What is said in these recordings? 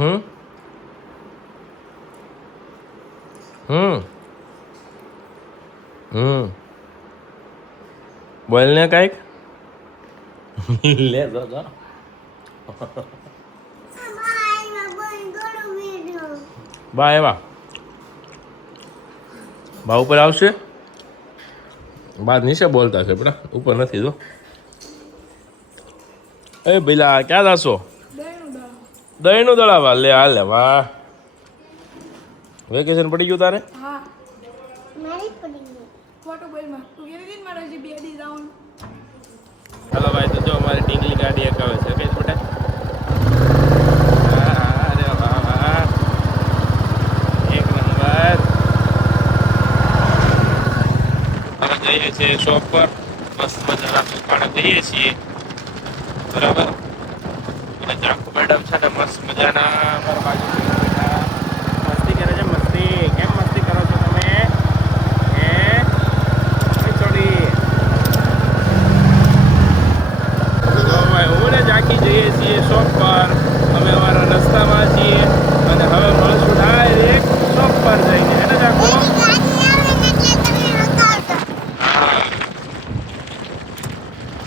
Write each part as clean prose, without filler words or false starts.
હમ હમ હમ બોલ ને કાંઈક લે જો જો બા એવા બા ઉપર આવશે બા નીચે બોલતા છે બેટા ઉપર નથી જો એ પેલા ક્યાં જાશો દહીંનું દળાવા લે હાલે વાહ વેકેશન પડી ગયું તારે હાલો ભાઈ તો જો અમારી ડીંગલી ગાડી એક આવે છે કઈ બેટા અરે વાહ વાહ એક નંબર અમે જઈએ છીએ શોપ પર મસ્ત મજાના દુકાને જઈએ છીએ બરાબર અને જાકુ મેડમ છે ને મસ્ત મજાના અમારા બાજુ બેઠા મસ્તી કરે છે મસ્તી કેમ મસ્તી કરો છો તમે હે છોડી હું ને જાકી જઈએ છીએ શોપ પર અમે અમારા રસ્તામાં છીએ અને હવે મળશું ડાયરેક્ટ શોપ પર જઈને હે ને જાકો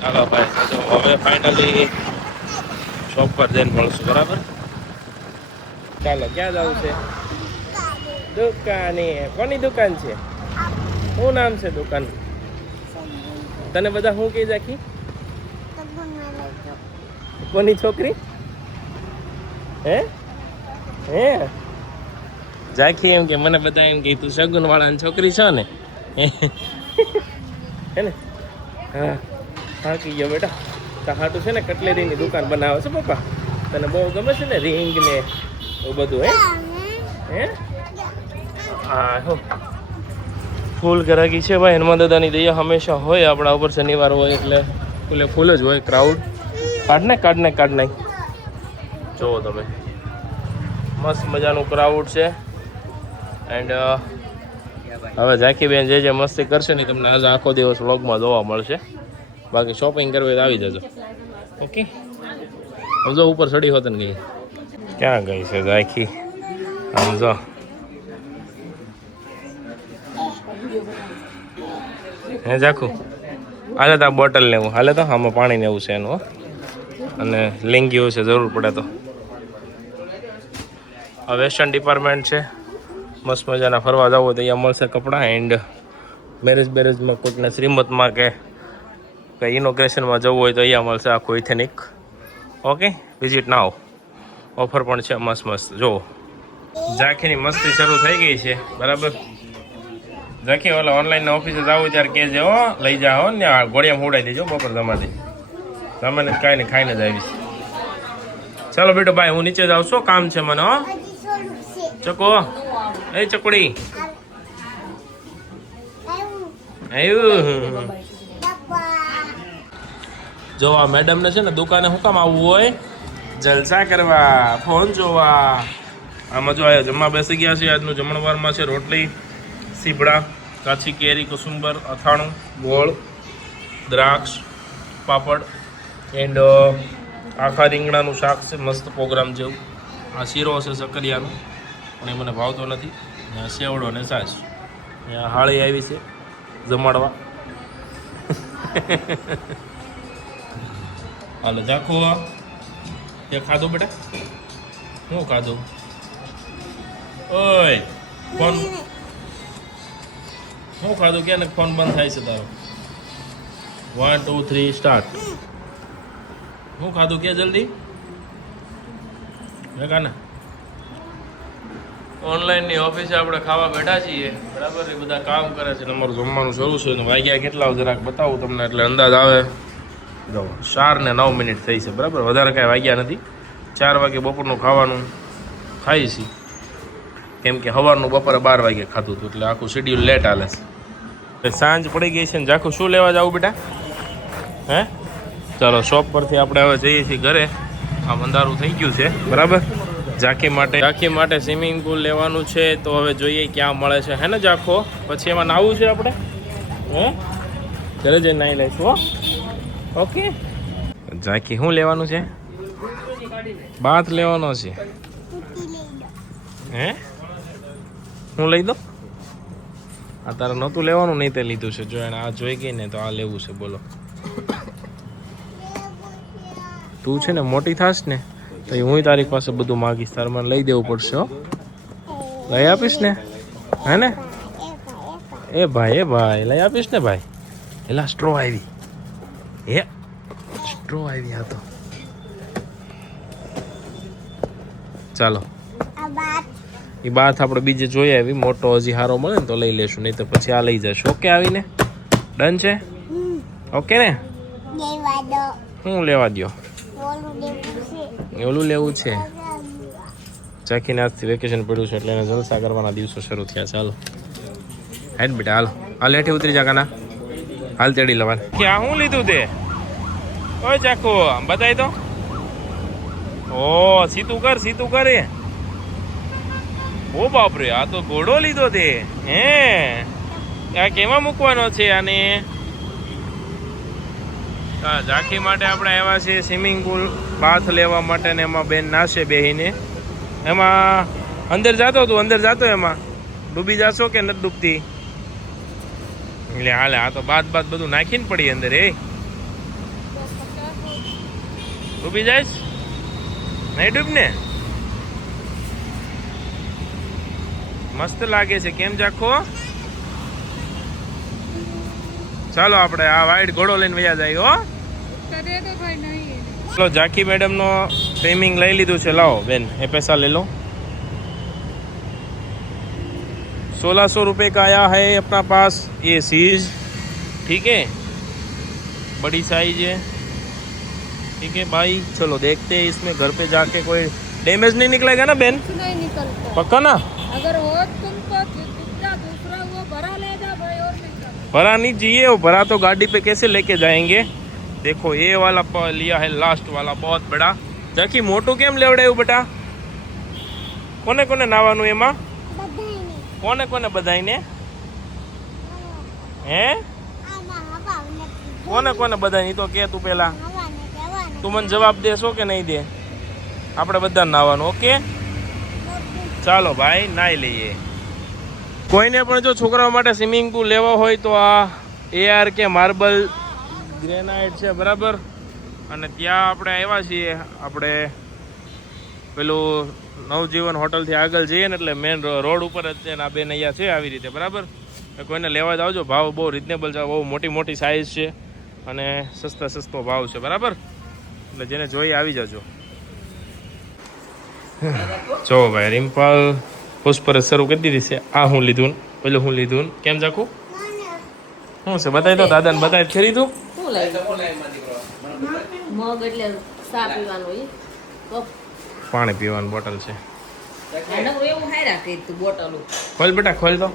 ચાલો ભાઈ તો હવે ફાઇનલી શોપ પર જઈને મળશું બરાબર ચાલો ક્યાં જવું છે દુકાને કોની દુકાન છે શું નામ છે દુકાન તને બધા શું કહી રાખી કોની છોકરી હે હે જાખી એમ કે મને બધા એમ કે તું સગુન વાળાની છોકરી છો ને હે ને હા હા કી ગયો બેટા તાહાટું છે ને કટલેરીની દુકાન બનાવે છે પપ્પા તને બહુ ગમે છે ને રિંગ ને એવું બધું હે હા હો ફૂલ ગરાગી છે ભાઈ હનુમાન દાદાની દયા હંમેશા હોય આપણા ઉપર શનિવાર હોય એટલે ફૂલ જ હોય ક્રાઉડ કાઢ નાખ જુઓ તમે મસ્ત મજાનું ક્રાઉડ છે એન્ડ હવે ઝાંખીબેન જે મસ્તી કરશે ને તમને આજે આખો દિવસ વ્લોગમાં જોવા મળશે બાકી શોપિંગ કરવી તો આવી જજો ઓકે સમજો ઉપર ચડી હોત ને ગઈ ક્યાં ગઈ છે ઝાંખી સમજો હે ઝાખું હાલે તો આ બોટલ લેવું હાલે તો આમાં પાણી લેવું છે એનું અને લેંગીઓ છે જરૂર પડે તો આ વેસ્ટર્ન ડિપાર્ટમેન્ટ છે મસ્ત મજાના ફરવા જવું હોય તો અહીંયા મળશે કપડાં એન્ડ મેરેજમાં કોઈકને શ્રીમતમાં કે કંઈ ઇનોગ્રેશનમાં જવું હોય તો અહીંયા મળશે આખું ઇથેનિક ઓકે વિઝિટ નાવ ઓફર પણ છે મસ્ત જુઓ ઝાંખીની મસ્તી શરૂ થઈ ગઈ છે બરાબર ઝાંખી ઓલા ઓનલાઈન ઓફિસે જવું ત્યારે કહેજે હો લઈ જાઓ ને આ ગોળિયામાં ઉડાઈ દેજો બપોર જમાડી તમે કાંઈ ને ખાઈને જ આવીશ ચાલો બેટો ભાઈ હું નીચે જાઉં શું કામ છે મને હો ચકો એ ચકડી આવ્યું જો આ મેડમને છે ને દુકાને શું કામ આવવું હોય જલસા કરવા ફોન જોવા આમાં જો આ જમવા બેસી ગયા છે આજનું જમણવારમાં છે રોટલી સીભડા કાચી કેરી કસુંબર અથાણું ગોળ દ્રાક્ષ પાપડ એન્ડ આખા રીંગણાનું શાક છે મસ્ત પ્રોગ્રામ જેવું આ શીરો છે સકરિયાનો પણ એ મને ભાવતો નથી સેવડો ને છાશ અહીંયા હાળી આવી છે જમાડવા હાલો ઝાખો તે ખાધું બેટા શું ખાધું ઓય ફોન શું ખાધું કે ફોન બંધ થાય છે તારો 1 2 3 સ્ટાર્ટ શું ખાધું કે જલ્દી કાના ઓનલાઈનની ઓફિસે આપણે ખાવા બેઠા છીએ બરાબર એ બધા કામ કરે છે અમારું જમવાનું શરૂ છે ને વાગ્યા કેટલા જરાક બતાવું તમને એટલે અંદાજ આવે જો 4 ને 9 મિનિટ થઈ છે બરાબર વધારે કાંઈ વાગ્યા નથી 4 વાગે બપોરનું ખાવાનું ખાઈ છીએ કેમ કે સવારનું બપોરે 12 વાગે ખાધું હતું એટલે આખું શેડ્યુલ લેટ હાલે છે સાંજ પડી ગઈ છે ને ઝાખું શું લેવા જવું બેટા હે ચાલો શોપ પરથી આપણે હવે જઈએ છીએ ઘરે આ અંધારું થઈ ગયું છે બરાબર ઝાંખી માટે સ્વિમિંગ પુલ લેવાનું છે તો હવે જોઈએ ક્યાં મળે છે હે ને ઝાંખો પછી એમાં નાહવું છે આપણે હે ઘરે જઈને નાહી લઈશું હો ઓકે ઝાંખી શું લેવાનું છે બાથ લેવાનો છે હે હું લઈ દઉં? આ તારે નહોતું લેવાનું, નહીં તે લીધું છે. જો એને આ જોઈ ગઈ ને તો આ લેવું છે. બોલો, તું છે ને મોટી થાશ ને તો હું તારી પાસે બધું માગીશ, તારે મને લઈ દેવું પડશે. હો, લઈ આપીશ ને? હે ને? એ ભાઈ લઈ આપીશ ને ભાઈ. એલા સ્ટ્રો આવી, હે સ્ટ્રો આવી. આ તો ચાલો, એ બાત આપણે બીજે જોઈ આવી. મોટો હજી હારો મળે ને તો લઈ લેશું, નહીં તો પછી આ લઈ જશું. ઓકે, આવીને ડન છે? ઓકે ને? હું લેવા દો? ઓલું લેવું છે. ચાખીને આજથી વેકેશન પડ્યું છે એટલે એને જલસા કરવાના દિવસો શરૂ થયા. ચાલો હેડ બેટા, હાલો હાલ હેઠે ઉતરી જા. કાના હાલ તેડી લવા. ક્યાં હું લીધું તે? ઓય ચાખો બતાવી તો. ઓ સીતું કર, સીતું કરે. ઓ બાપરે, આ તો ઘોડો લીધો તે. હે આ કેમાં મૂકવાનો છે આને? ઝાંખી માટે આપણે આવ્યા છીએ સ્વિમિંગ પુલ બાથ લેવા માટે ને એમાં બેન નાશે બેહીને. એમાં અંદર જાતો તું, અંદર જાતો એમાં ડૂબી જાશો કે નથી ડૂબતી? એટલે હાલે, આ તો બાદ બધું નાખીને પડી અંદર. એ ડૂબી જાયશ નહીં? ડૂબ ને. મસ્ત લાગે છે. કેમ જાખો? ચાલો આપણે આ વાઈટ ઘોડો લઈને વયા જાય. હો ચલો, ઝાંખી મેડમ નો સ્વિમિંગ લઈ લીધું છે. લાવો બેન, એ પૈસા ले लो. 1600 रुपये का आया है अपना पास ये चीज. ठीक है, बड़ी साइज है. ठीक है भाई, चलो देखते हैं इसमें घर पे जाके कोई डैमेज नहीं निकलेगा ना बेन? नहीं निकलता. पक्का ना? अगर हो तुमको दूसरा वो भरा ले जा भाई. और नहीं भरा नहीं चाहिए, वो भरा तो गाड़ी पे कैसे लेके जाएंगे? देखो ये वाला लिया है लास्ट वाला, बहुत बड़ा. जाकी मोटू केम लेवड़ाયું बेटा? कोने कोने नाવાનું એમાં? કોને કોને બધાઈને? હે કોને કોને બધાઈને તો કે તું પેલા. તું મને જવાબ દેશો કે નહીં દે? આપણે બધા નાવાનું. ઓકે ચાલો ભાઈ, નાઈ લઈએ. કોઈને પણ જો છોકરાઓ માટે સ્વિમિંગ પુલ લેવો હોય તો આ ARK માર્બલ ગ્રેનાઇટ છે, બરાબર. અને ત્યાં આપણે આવ્યા છીએ. આપણે પેલું નવજીવન હોટલથી આગળ જઈએ ને એટલે મેન રોડ ઉપર જ છે. આ બેન અહીંયા છે આવી રીતે, બરાબર. કોઈને લેવા જ આવજો. ભાવ બહુ રિઝનેબલ છે, બહુ મોટી મોટી સાઇઝ છે અને સસ્તો ભાવ છે, બરાબર. એટલે જેને જોઈ આવી જજો. જો ભાઈ, રિમ્પલ પુષ્પરસ શરૂ કરી દીધી છે. આ હું લીધું, પેલું હું લીધું. કેમ જાખું? શું છે બતાવી તો દાદાને, બતાવી ખરી તું. મગ એટલે ચા પીવાનું, પાણી પીવાની બોટલ છે. એવું હાયરા કે તું બોટલ खोल बेटा, खोल दो.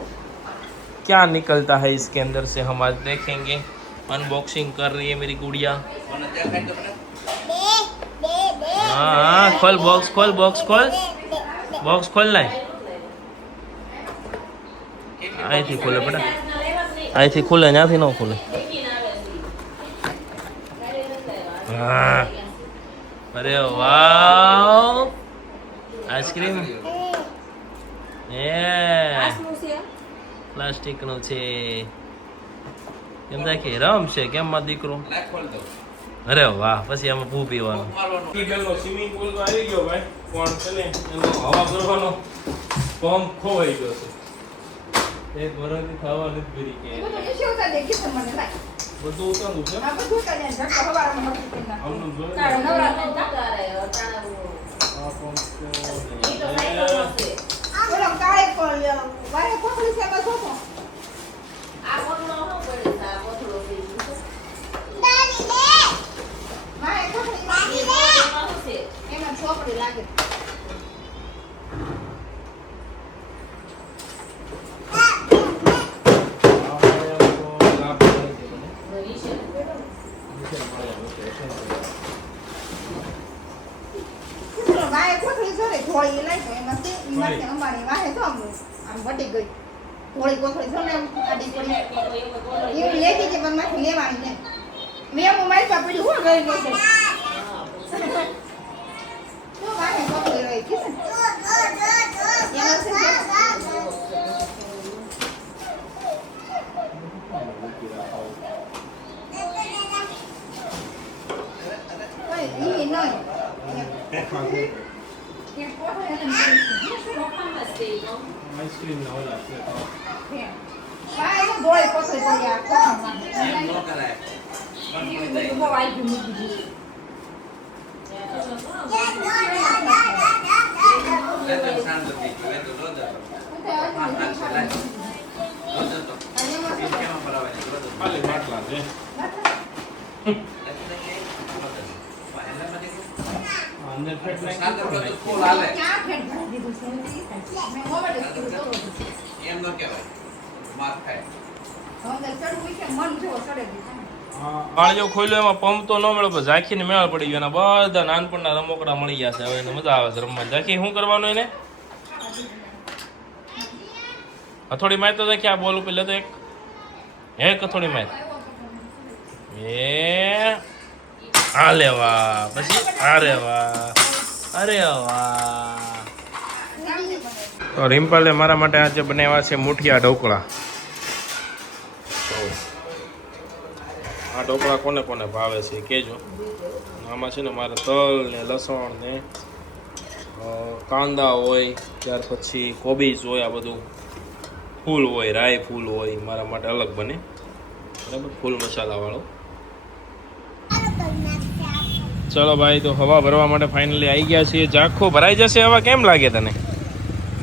क्या निकलता है इसके अंदर से हम आज देखेंगे. अनबॉक्सिंग कर रही है मेरी गुड़िया. हाँ खोल बॉक्स, खोल बॉक्स, खोल बॉक्स, खोलना है. અહીંથી ખોલે બેટા, અહીંથી ખુલે, ત્યાંથી ન ખુલે. હા, અરે વાવ, આઈસ્ક્રીમ. પ્લાસ્ટિક નું છે. એમ થાય કે રમ છે. કેમ માં દીકરો? અરે વાહ, પછી આમાં ભૂ પીવાનું. સ્વિમિંગ પુલ તો આવી ગયો ભાઈ, પણ છે ને એનો હવા ભરવાનો પંપ ખોવાઈ ગયો છે. એક વર્ષથી ખાવા નથી ભરી કે બધું ઉતારવું છે. આઈસ્ક્રીમ ના ઓલા છે તો ખાલી માટલા છે અંદર ફેટ પાણી જો ખોલ્યો એમાં પંપ તો ન મળ્યો પણ ઝાંખીને મેળ પડી ગયો. એના બધા નાનપણના રમકડા મળી ગયા છે. હવે એને મજા આવે છે રમવા. ઝાંખી શું કરવાનું એને? હથોડી મારતો ઝાંખી આ બોલ ઉપર લેતો એક હથોડી માર. આ લેવા પછી અરે વાહ અરે વાહ. તો રિમ્પલે મારા માટે આજે બનાવ્યા છે મુઠિયા ઢોકળા. આ ઢોકળા કોને કોને ભાવે છે કહેજો. આમાં છે ને મારે તલ ને લસણ ને કાંદા હોય, ત્યાર પછી કોબીજ હોય, આ બધું ફૂલ હોય, રાઈ ફૂલ હોય. મારા માટે અલગ બને બરાબર, ફૂલ મસાલાવાળો. ચલો ભાઈ, તો હવા ભરવા માટે ફાઇનલી આવી ગયા છીએ. ઝાંખો ભરાઈ જશે હવા, કેમ લાગે તને?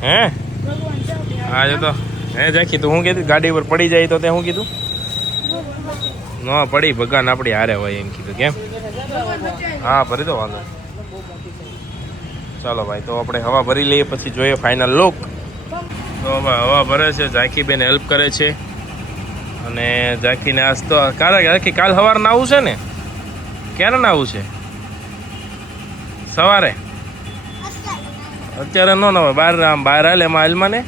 હે આજે તો હે ઝાંખી તું શું કીધું? ગાડી પર પડી જાય તો તે શું કીધું? ન પડી ભગવાન આપણી હારે હોય એમ કીધું. કેમ? હા ભરી દો, વાંધો. ચાલો ભાઈ, તો આપણે હવા ભરી લઈએ પછી જોઈએ ફાઇનલ લુક. તો હવા ભરે છે, ઝાંખી બેન હેલ્પ કરે છે. અને ઝાંખીને આજ તો ઝાંખી કાલ સવારે નાવું છે ને? ક્યારે નાવું છે? સવારે? અત્યારે ન નવાય, બહાર હાલે એમાં હાલમાં ને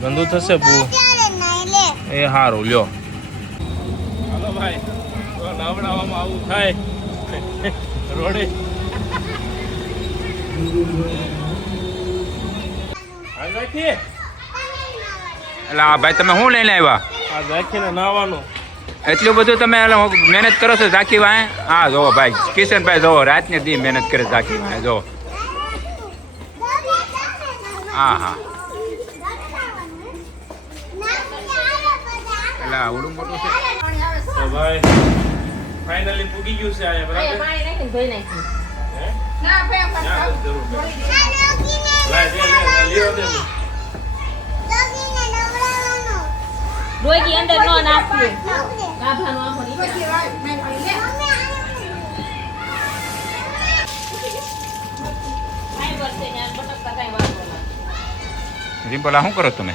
ગંદુ થશે બહુ. એ સારું લ્યો. હાલો ભાઈ, નવડાવવામાં આવું થાય રોડે. હા ઝાંખી, એટલે આ ભાઈ તમે શું લઈને આવ્યા? આ ઝાંખીને નાવાનું. એટલું બધું તમે મહેનત કરો છો ઝાંખી વાંહે? હા જોવો ભાઈ, કિશનભાઈ જોવો, રાતને દી મહેનત કરે ઝાંખી વાંહે જોવો. હા હા, એટલે આવડું મોટું છે. તો ભાઈ ફાઇનલી પૂગી ગયું છે આ બરાબર. હે? ના, જરૂર. લાય દે લીરો દે. ડોયકી અંદર નો નાખવું. ગાભાનો આખો નીકળે. રિમ્પલ આ શું કરો તમે?